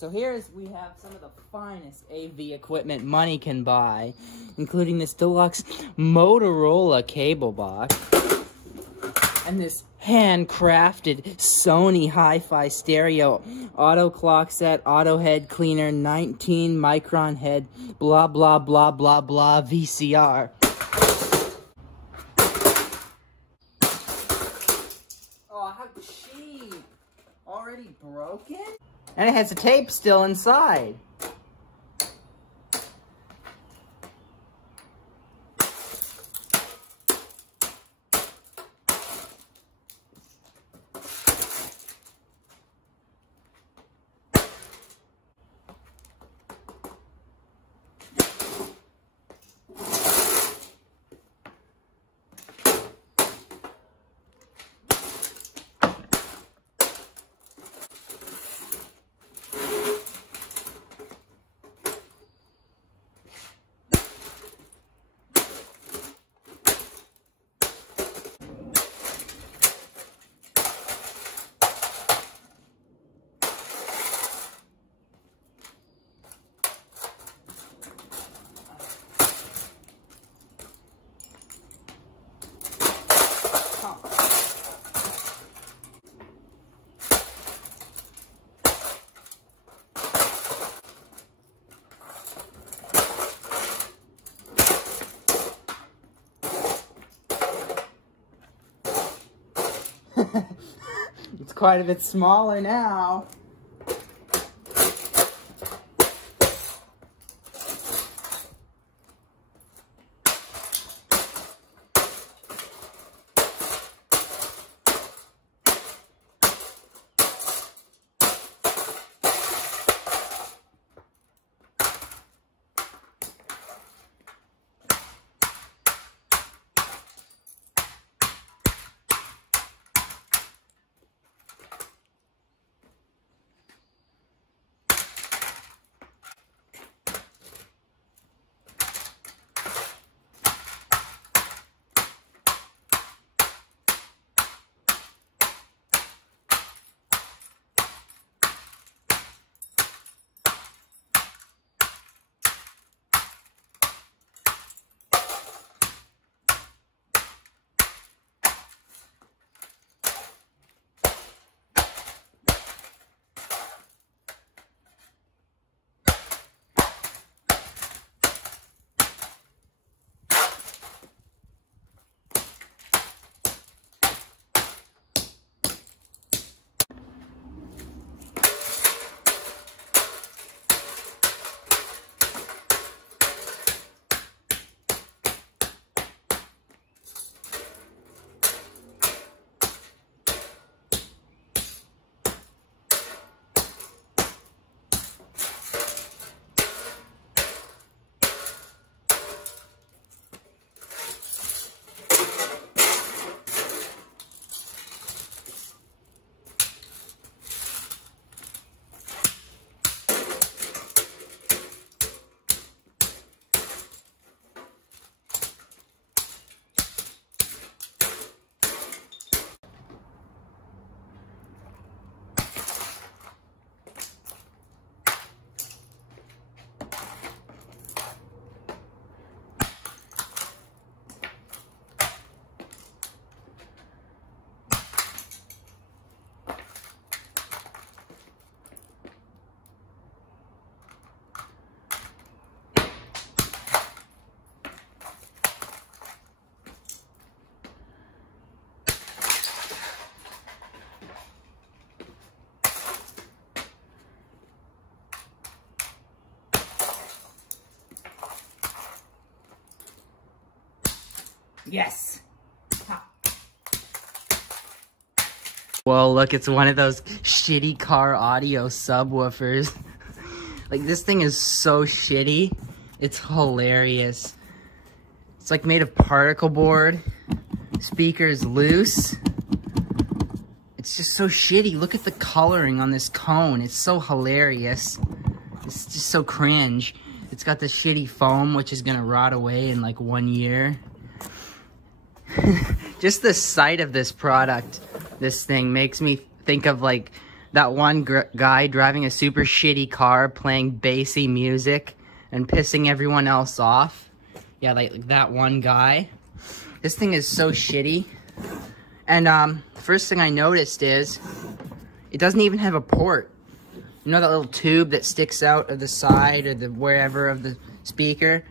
So we have some of the finest AV equipment money can buy, including this deluxe Motorola cable box, and this handcrafted Sony hi-fi stereo auto clock set, auto head cleaner, 19 micron head, blah blah blah blah blah VCR. Oh, how cheap! Already broken? And it has the tape still inside. It's quite a bit smaller now. Yes! Ha. Whoa, look, it's one of those shitty car audio subwoofers. Like, this thing is so shitty. It's hilarious. It's like made of particle board. Speaker's loose. It's just so shitty. Look at the coloring on this cone. It's so hilarious. It's just so cringe. It's got this shitty foam, which is gonna rot away in like 1 year. Just the sight of this product, this thing, makes me think of like that one guy driving a super shitty car playing bassy music and pissing everyone else off. Yeah, like that one guy. This thing is so shitty. And the first thing I noticed is it doesn't even have a port. You know that little tube that sticks out of the side or the wherever of the speaker?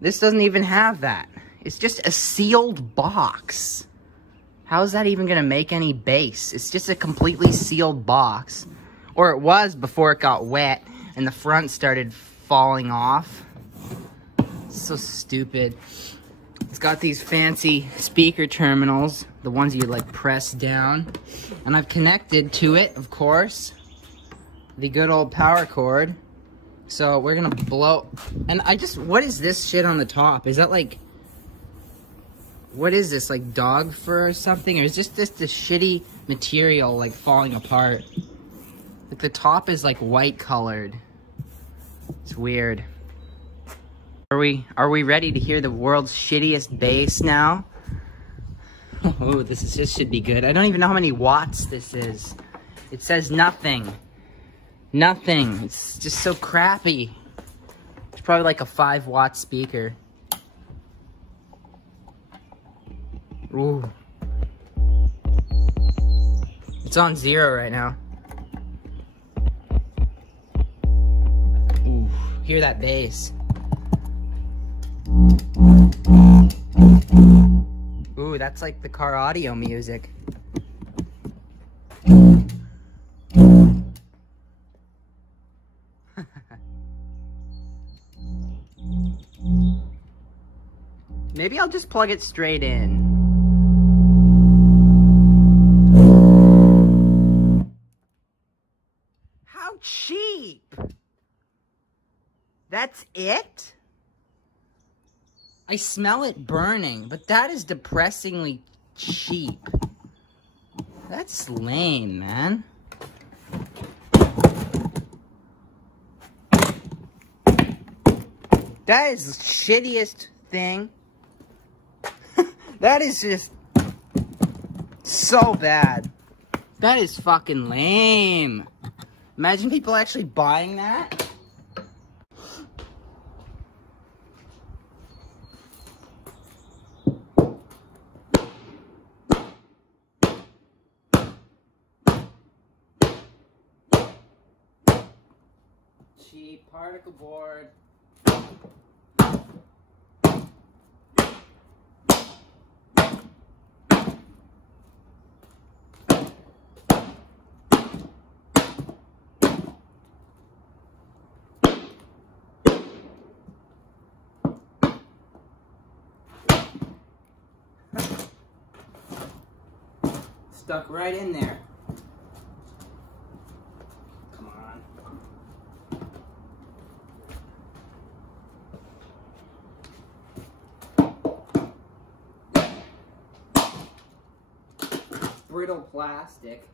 This doesn't even have that. It's just a sealed box. How is that even gonna make any bass? It's just a completely sealed box. Or it was before it got wet and the front started falling off. It's so stupid. It's got these fancy speaker terminals, the ones you like press down. And I've connected to it, of course, the good old power cord. So we're gonna blow, and what is this shit on the top? Is that like, what is this, like dog fur or something? Or is just this shitty material like falling apart? Like the top is like white colored. It's weird. Are we ready to hear the world's shittiest bass now? Oh, this should be good. I don't even know how many watts this is. It says nothing. Nothing. It's just so crappy. It's probably like a 5-watt speaker. Ooh. It's on 0 right now. Ooh, hear that bass. Ooh, that's like the car audio music. Maybe I'll just plug it straight in. How cheap! That's it? I smell it burning, but that is depressingly cheap. That's lame, man. That is the shittiest thing. That is just so bad. That is fucking lame. Imagine people actually buying that. Cheap particle board. Stuck right in there. Come on. Brittle plastic.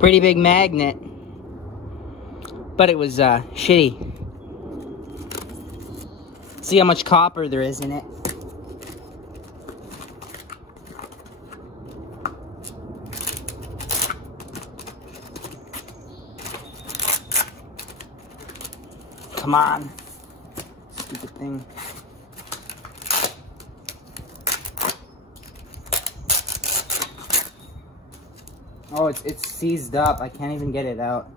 Pretty big magnet, but it was shitty. See how much copper there is in it. Come on. Stupid thing. Oh, it's seized up. I can't even get it out.